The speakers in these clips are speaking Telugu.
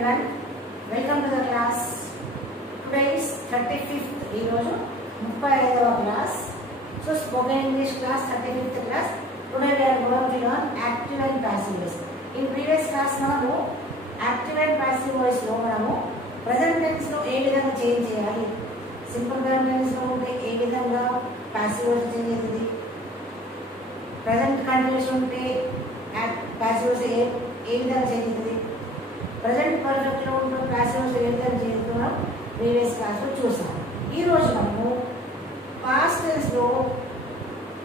everyone, welcome to the class. Today is 35th ఈరోజు 35వ class. So spoken English class 35th class. Today we are going to learn active and passive voice. In previous class మనము active and passive voice లో మనము present tense లో ఏ విధంగా చేంజ్ చేయాలి, సింపుల్ టెన్స్ లో ఉంటే ఏ విధంగా passive voice చేంజ్ అవుతుంది, present continuous ఉంటే passive voice ఏ విధంగా చేంజ్ అవుతుంది, ప్రజెంట్ పర్ఫెక్ట్ లో ఉన్న ప్యాసివ్ ఏ విధంగా చేస్తున్నాం ప్రీవియస్ క్లాస్ లో చూసాం. ఈ రోజు మనము పాస్ట్ టెన్స్ లో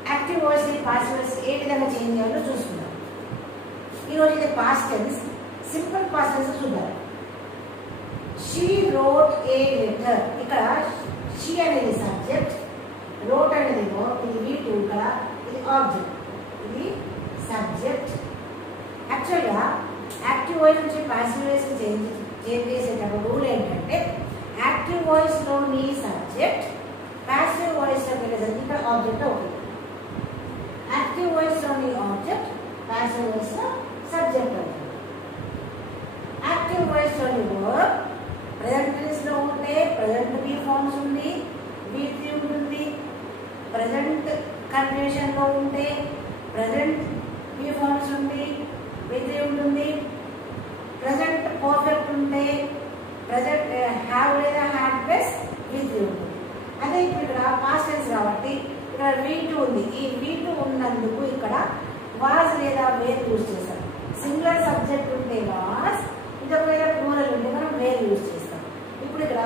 యాక్టివ్ వాయిస్ ని పాసివ్ వాయిస్ ఏ విధంగా చేంజ్ చేయాలో చూసుకుందాం. ఈ రోజు ఇది past tense, simple past tense చూద్దాం. She wrote a letter. ఇక్కడ షీ అనేది సబ్జెక్ట్, రోట్ అనేది వర్బ్, ఇది V2, ఇక్కడ ఇది ఆబ్జెక్ట్, ఇది సబ్జెక్ట్. యాక్చువల్గా యాక్టివ్ వాయిస్ నుంచి పాసివ్ వాయిస్ చేంజ్ చేసేటప్పుడు రూల్ ఏంటంటే యాక్టివ్ వాయిస్ లోని సబ్జెక్ట్ పాసివ్ వాయిస్ లోకి వెళ్ళేసరికి ఇక్కడ ఆబ్జెక్ట్ అవుతుంది. యాక్టివ్ వాయిస్ లోని ఆబ్జెక్ట్ పాసివ్ వాయిస్ లో సబ్జెక్ట్ అవుతుంది. యాక్టివ్ వాయిస్ లోని వర్బ్ ప్రెజెంట్ టెన్స్ లో ఉంటే ప్రెజెంట్ బి ఫార్మ్స్ ఉంది, V3 ఉంటుంది. ప్రెజెంట్ కంటిన్యూషన్ లో ఉంటే ప్రెజెంట్ బి ఫార్మ్స్ ఉంది, V3 ఉంటుంది. ప్రెజెంట్ పర్ఫెక్ట్ ఉంటే ప్రెజెంట్ హ్యావ్ లేదా హ్యాడ్ ప్లస్ V3 ఉంటుంది. అదే ఇప్పుడు ఇక్కడ పాస్ట్ టెన్స్ కాబట్టి ఇక్కడ V2 ఉంది. ఈ V2 ఉన్నందుకు ఇక్కడ వాజ్ లేదా వేర్ యూజ్ చేస్తాం. సింగులర్ సబ్జెక్ట్ ఉంటే వాజ్, ఇంకొకవేళ ప్లూరల్ ఉంటే మనం వేర్ యూజ్ చేస్తాం. ఇప్పుడు ఇక్కడ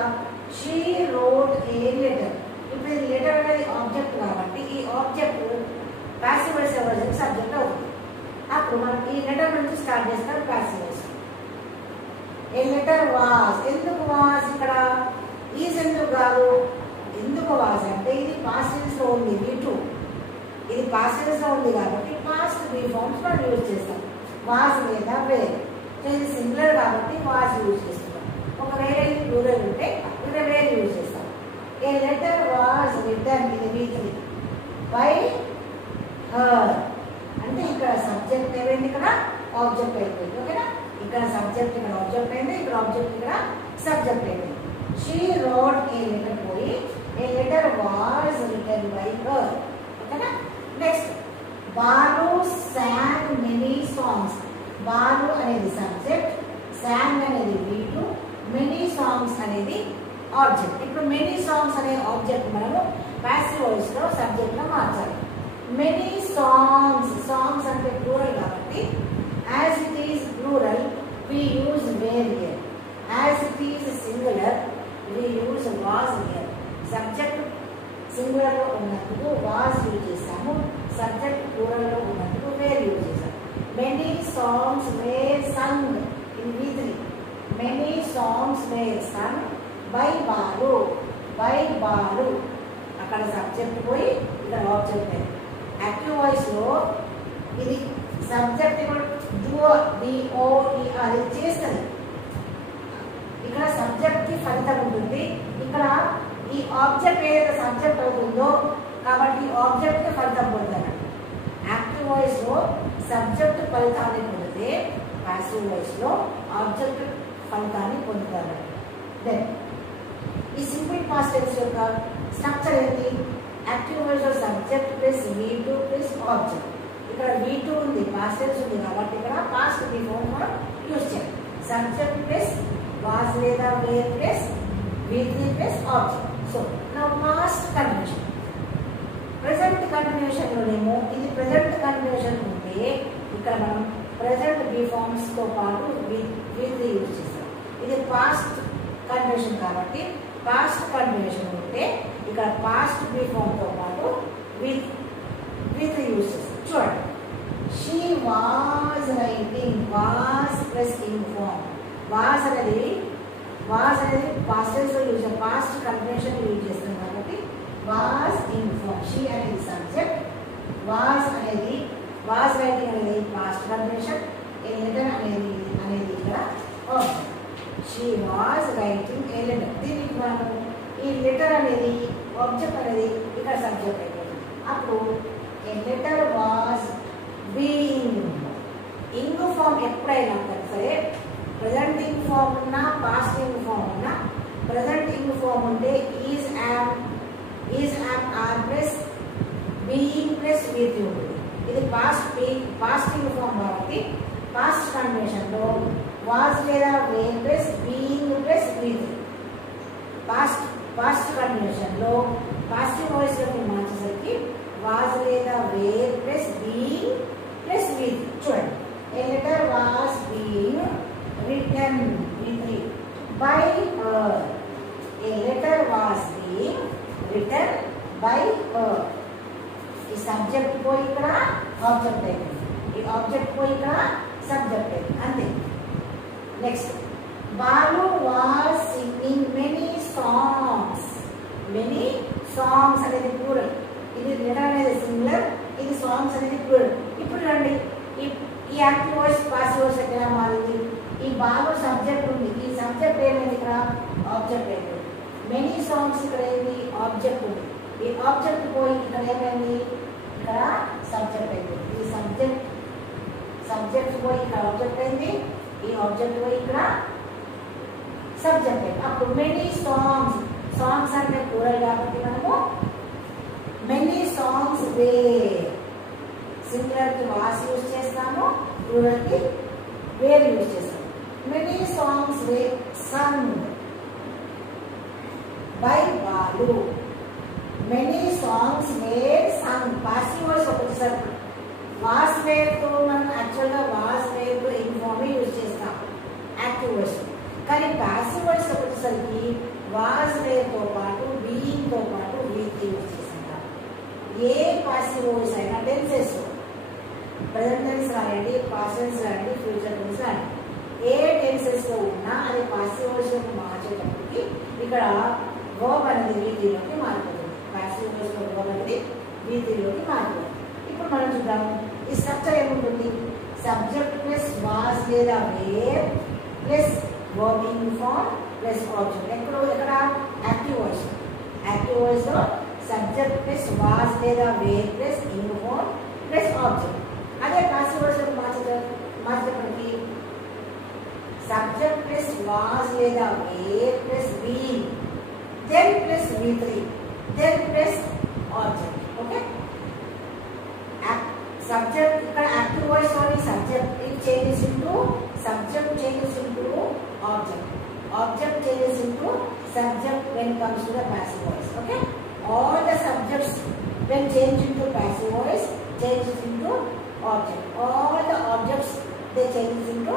షీ రోట్ ఏ లెటర్. ఇప్పుడు ఇది లెటర్ అనేది ఆబ్జెక్ట్ కాబట్టి ఈ ఆబ్జెక్ట్ పాసివ్ వాయిస్ ఎవరి సబ్జెక్ట్ అవుతుంది. అప్పుడు మనం ఈ లెటర్ నుంచి స్టార్ట్ చేస్తాం passive voice. A letter was. ఎందుకు వాజ్ ఇక్కడ ఈజ్ ఎందుకు కాదు, ఎందుకు వాజ్ అంటే ఇది పాస్ట్ టెన్స్ లో ఉంది V2, ఇది పాస్ట్ టెన్స్ లో ఉంది కాబట్టి పాస్ట్ బి ఫార్మ్స్ మనం యూజ్ చేస్తాం, వాజ్ లేదా వేర్. సో ఇది సింగులర్ కాబట్టి వాజ్ యూజ్ చేస్తాం. ఒకవేళ ఇది ప్లూరల్ ఉంటే ఇక్కడ వేర్ యూజ్ చేస్తాం. ఏ లెటర్ వాజ్ రిటర్న్, ఇది V3 బై హర్ అంటే ఇక్కడ సబ్జెక్ట్ ఏమైంది, ఇక్కడ ఆబ్జెక్ట్ అయిపోయింది. ఓకేనా, ఇక్కడ సబ్జెక్ట్ ఇక్కడ ఆబ్జెక్ట్ అయింది, ఇక్కడ ఆబ్జెక్ట్ ఇక్కడ సబ్జెక్ట్ అయిపోయింది. షీ రోట్ ఏ లెటర్ పోయి a letter was written by her. ఓకేనా. Next Balu sang many songs. Balu అనేది సబ్జెక్ట్, సాంగ్ అనేది V2, మెనీ సాంగ్స్ అనేది ఆబ్జెక్ట్. ఇప్పుడు మెనీ సాంగ్స్ అనే ఆబ్జెక్ట్ మనము పాసివ్ వాయిస్ లో సబ్జెక్ట్ లో మార్చాలి. మెనీ సాంగ్స్, సాంగ్స్ అంటే ప్లూరల్ కాబట్టి as it is plural we use were here. As it is singular we use was here. Subject singular లో ఉన్నప్పుడు was యూజ్ చేస్తాము, సబ్జెక్ట్ ప్లూరల్ లో ఉన్నప్పుడు were యూజ్ చేస్తాము. Many songs were sung in V3. Many songs were sung by Balu. By Balu అక్కడ సబ్జెక్ట్ పోయి ఇక్కడ ఆబ్జెక్ట్ అయింది. యాక్టివ్ వాయిస్ లో ఇది సబ్జెక్ట్ అది చేస్తుంది, ఇక్కడ సబ్జెక్ట్ కి ఫలితం ఉంటుంది. ఇక్కడ ఈ ఆబ్జెక్ట్ ఏదైతే సబ్జెక్ట్ అవుతుందో కాబట్టి ఆబ్జెక్ట్ కి ఫలితం పొందుతారు. యాక్టివ్ వాయిస్ లో సబ్జెక్ట్ ఫలితాన్ని పొందితే పాసివ్ వాయిస్ లో ఆబ్జెక్ట్ ఫలితాన్ని పొందుతారు. దెన్ ఈ సింపుల్ పాస్ట్ టెన్స్ యొక్క స్ట్రక్చర్ ఏంటి, యాక్టివ్ వాయిస్ లో subject plus V2 plus object. ఇక్కడ V2 ఉంది, పాస్ట్ టెన్స్ ఉంది కాబట్టి ఇక్కడ పాస్ట్ బి ఫార్మ్ మనం యూజ్ చేయాలి. సబ్జెక్ట్ ప్లస్ వాజ్ లేదా were plus V3 plus object. So నా పాస్ట్ కంటిన్యూషన్. ప్రెజెంట్ కంటిన్యూషన్ లోనేమో ఇది ప్రెజెంట్ కంటిన్యూషన్ ఉంటే ఇక్కడ మనం ప్రెజెంట్ బి ఫార్మ్స్ తో పాటు V3 యూజ్ చేస్తాం. ఇది పాస్ట్ కంటిన్యూషన్ కాబట్టి పాస్ట్ కంటిన్యూషన్ ఉంటే ఇక్కడ పాస్ట్ బి ఫార్మ్ తో పాటు V3 యూజ్ చేస్తాం. చూడండి, she was writing, was plus ing form. Was అనేది పాస్ట్ టెన్స్ లో యూజ్, పాస్ట్ కంటిన్యూషన్ యూజ్ చేస్తాం కాబట్టి వాజ్ ఇన్ ఫార్మ్. షీ అనేది సబ్జెక్ట్, వాజ్ రైటింగ్ అనేది పాస్ట్ కంటిన్యూషన్, ఏ లెటర్ అనేది ఇక్కడ object. She was writing a letter. దీనికి మనము ఈ లెటర్ అనేది ఆబ్జెక్ట్ అనేది ఇక్కడ సబ్జెక్ట్ అయిపోతుంది. అప్పుడు a letter was being. Ing form ఎప్పుడైనా సరే ప్రెజెంటింగ్ ఫామ్ ఉన్నా పాస్టింగ్ ఫామ్ ఉన్నా ప్రెజెంటింగ్ ఫామ్ ఉంటే is am are plus being plus with ఉంటుంది. ఇది పాస్టింగ్ ఫామ్ కాబట్టి పాస్ట్ కండిషన్ లో వాజ్ లేదా were plus being plus with. Past condition లో పాజిటివ్ వాయిస్ లోకి మార్చేసరికి వాజ్ లేదా were plus being plus with. చూడండి, a letter was being written with by her. A letter was being return by her. ఈ సబ్జెక్ట్ పోయి ఇక్కడ ఆబ్జెక్ట్ అయింది, ఈ ఆబ్జెక్ట్ పోయి ఇక్కడ సబ్జెక్ట్ అయింది, అంతే. Next, Balu was singing many songs. Many songs అనేది ప్లూరల్, ఇది రిటన్ అనేది సింగులర్, ఇది సాంగ్స్ అనేది ప్లూరల్. ఇప్పుడు రండి, ఈ యాక్టివ్ వాయిస్ పాసివ్ వాయిస్ ఎక్కడ మారింది? ఈ బాలు సబ్జెక్ట్ ఉంది, ఈ సబ్జెక్ట్ ఏమైంది ఇక్కడ? ఆబ్జెక్ట్ అయింది. మెనీ సాంగ్స్ ఇక్కడ ఏంది? ఆబ్జెక్ట్ ఉంది. ఈ ఆబ్జెక్ట్ పోయి ఇక్కడ ఏమైంది? ఇక్కడ సబ్జెక్ట్ అయింది. ఈ సబ్జెక్ట్ పోయి ఇక్కడ ఆబ్జెక్ట్ అయింది, ఈ ఆబ్జెక్ట్ పోయి ఇక్కడ సబ్జెక్ట్ అయింది. అప్పుడు మెనీ సాంగ్స్ అంటే ప్లూరల్ కాబట్టి మనము మెనీ సాంగ్స్ వేర్. సింగులర్ కి వాస్ యూజ్ చేస్తాము, ప్లూరల్ కి వేర్ యూజ్ చేస్తాము. Many songs were sung by Balu. Many songs were sung. Passive voice ఒకసారి వాస్ వేర్ తో మనం యాక్చువల్గా వాస్ వేర్ తో ఇన్ఫార్మ్ యూజ్ చేస్తాం యాక్టివ్ వాయిస్. కానీ పాసివ్ వాయిస్ వచ్చేసరికి వాస్ వేర్ తో పాటు బీయింగ్ తో పాటు విత్ యూజ్ చేస్తాం. ఏ పాసివ్ వాయిస్ అయినా టెన్సెస్, ప్రెజెంట్ టెన్స్ రాయండి, పాస్ట్ టెన్స్ రాయండి, ఫ్యూచర్ టెన్స్ రాయండి, ఏ టెన్సెస్ లో ఉన్నా అది పాసివ్ వాయిస్ లోకి మార్చేటప్పటికి ఇక్కడ వర్బ్ అనేది వీటిలోకి మారిపోతుంది. పాసివ్ వాయిస్ లో వర్బ్ అనేది వీటిలోకి మారిపోతుంది. ఇప్పుడు మనం చూద్దాము ఈ స్ట్రక్చర్ ఏముంటుంది? సబ్జెక్ట్ ప్లస్ వాస్ లేదా were plus verbing form plus object. ఎక్కడ యాక్టివ్ వాయిస్. యాక్టివ్ వాయిస్ లో సబ్జెక్ట్ ప్లస్ వాస్ లేదా were plus ing form plus object. అదే పాసివ్ వాయిస్ లో మార్చేటప్పటికి సబ్జెక్ట్ ప్లస్ వాస్ లేదా were plus being then plus V3 then plus object. Okay, subject ఇక్కడ యాక్టివ్ వాయిస్ లోని subject changes into subject changes into object. Object changes into subject when it comes to the passive voice. Okay, all the subjects when changed into passive voice changes into object. All the objects they changes into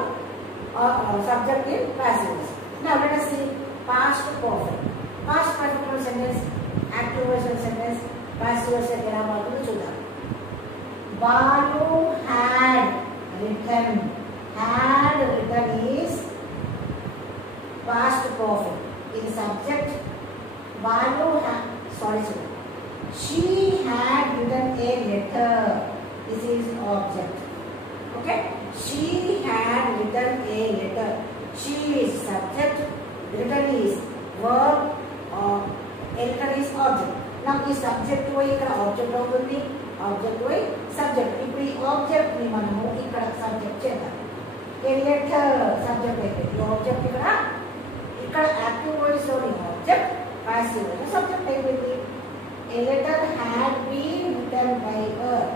subject in passive voice. Now let us see past perfect. Past perfect sentence, active voice sentence, passive voice ఎలా మారుతుందో చూద్దాం. Balu had written. Had written is past perfect. In subject, Balu she had written a letter. This is object. Okay, she had written a letter. She is subject, written is verb, a letter is object. Now ఈ subject పోయి ఇక్కడ object అవుతుంది, object పోయి subject. ఇప్పుడు ఈ object ని మనము ఇక్కడ subject చేద్దాం. a letter subject అయితే ఈ object ఇక్కడ యాక్టివ్ వాయిస్ లోని ఆబ్జెక్ట్ పాసివ్ వాయిస్ సబ్జెక్ట్ అయిపోయింది. A letter had been written by her.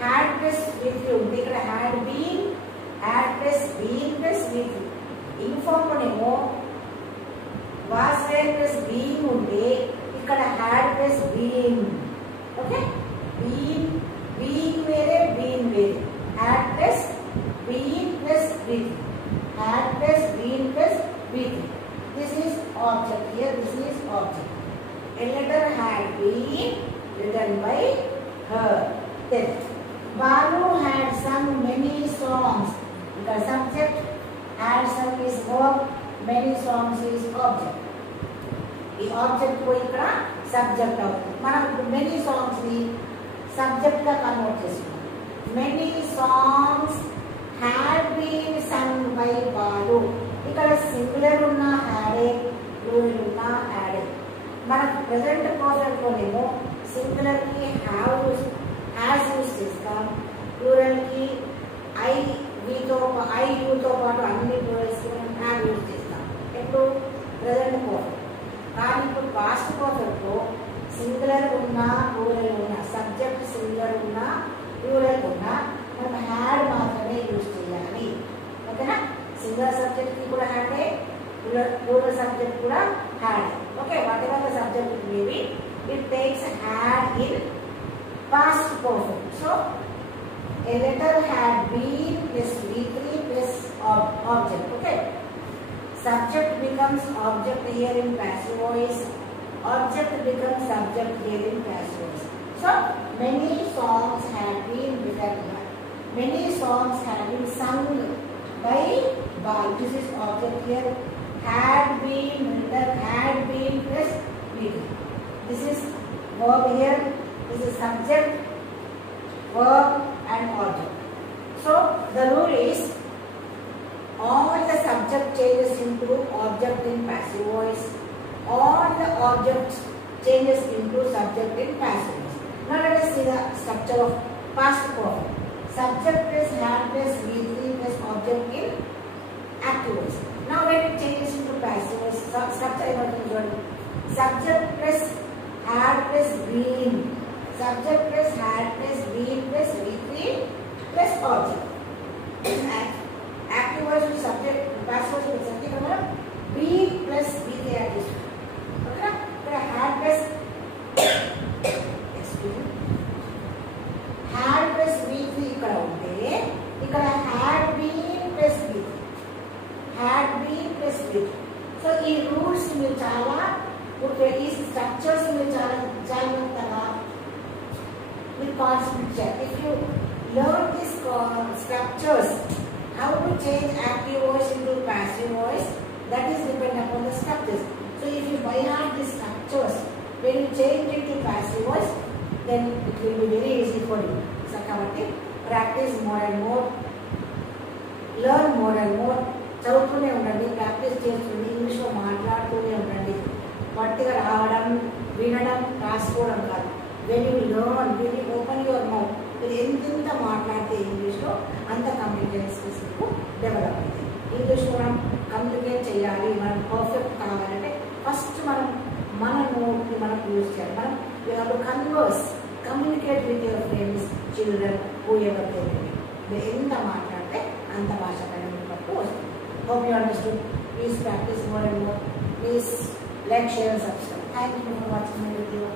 Had plus with ఉంది, ఇక్కడ had plus been plus with. Ing form లోనేమో వాస్ వేర్ ప్లస్ బీయింగ్ ఉంది, ఇక్కడ had plus being. Okay, being వేరే బీన్ వేరే. Had plus being plus with. Had plus been plus with. This is object here. This is object. A letter had been written by her. Then Balu had sung many songs. The subject had sung is verb. Many songs is object. The object को इकड़ा subject అవుతుంది. మనం many songs ని subject గా కన్వర్ట్ చేస్తున్నాం. Many songs had been sung by Balu. ఇక్కడ సింగులర్ ఉన్న హ్యాడే, ప్లూరల్ ఉన్న హ్యాడే. మనకు ప్రెజెంట్ పర్ఫెక్ట్ లోనేమో సింగులర్ కి హ్యాస్ యూజ్ చేస్తాం, ప్లూరల్ కి ఐ యూతో పాటు plural subject kuda had. Okay, whatever the subject may be, it takes had in past perfect. So a letter had been plus V3 plus object. Okay, subject becomes object here in passive voice. Object becomes subject here in passive voice. So many songs have been written. Many songs have been sung by. This is object here. Had been written. Had been plus V3. This is verb here. This is subject, verb and object. So the rule is all the subject changes into object in passive voice. All the objects changes into subject in passive voice. Now let us see the structure of past perfect. Subject plus had plus V3 plus object in active voice. Now when it changes into passive voice, structure subject plus had plus been. Subject plus had plus been plus V3 plus object. Active voice with subject, passive voice with subject been plus V3 addition. Okay, had plus had plus V3 ఇక్కడ ఉంటే ఇక్కడ had been plus V3. Had been plus V3. So ఈ రూల్స్ మీరు చాలా ఈ స్ట్రక్చర్స్ మీరు చాలా జాగ్రత్తగా మీరు కాన్సన్ట్రేట్ చేయాలి. If you learn these structures, how to change active voice into passive voice, that is depend upon the structures. So if you by heart these structures, when you change it to passive voice, then it will be very easy for you. So kabatti practice more and more, learn more and more. చదువుతూనే ఉండండి, ప్రాక్టీస్ చేస్తుంది, ఇంగ్లీష్లో మాట్లాడుతూనే ఉండండి. పట్టిగా రావడం, వినడం, రాసుకోవడం కాదు. When you learn, when you open your mouth, మీరు ఎంత మాట్లాడితే ఇంగ్లీష్లో అంత కమ్యూనికేషన్ స్కిల్స్ డెవలప్ అవుతుంది. ఇంగ్లీష్లో మనం కమ్యూనికేట్ చేయాలి, మనం పర్ఫెక్ట్ కావాలంటే ఫస్ట్ మన నోట్ని మనం యూజ్ చేయాలి. మనం you have to communicate with your friends, children, who ever they may be. మీరు ఎంత మాట్లాడితే అంత భాష పైన పట్టు వస్తుంది. Hope you understood. Please practice more and more. Please like, share and subscribe. Thank you for watching my video.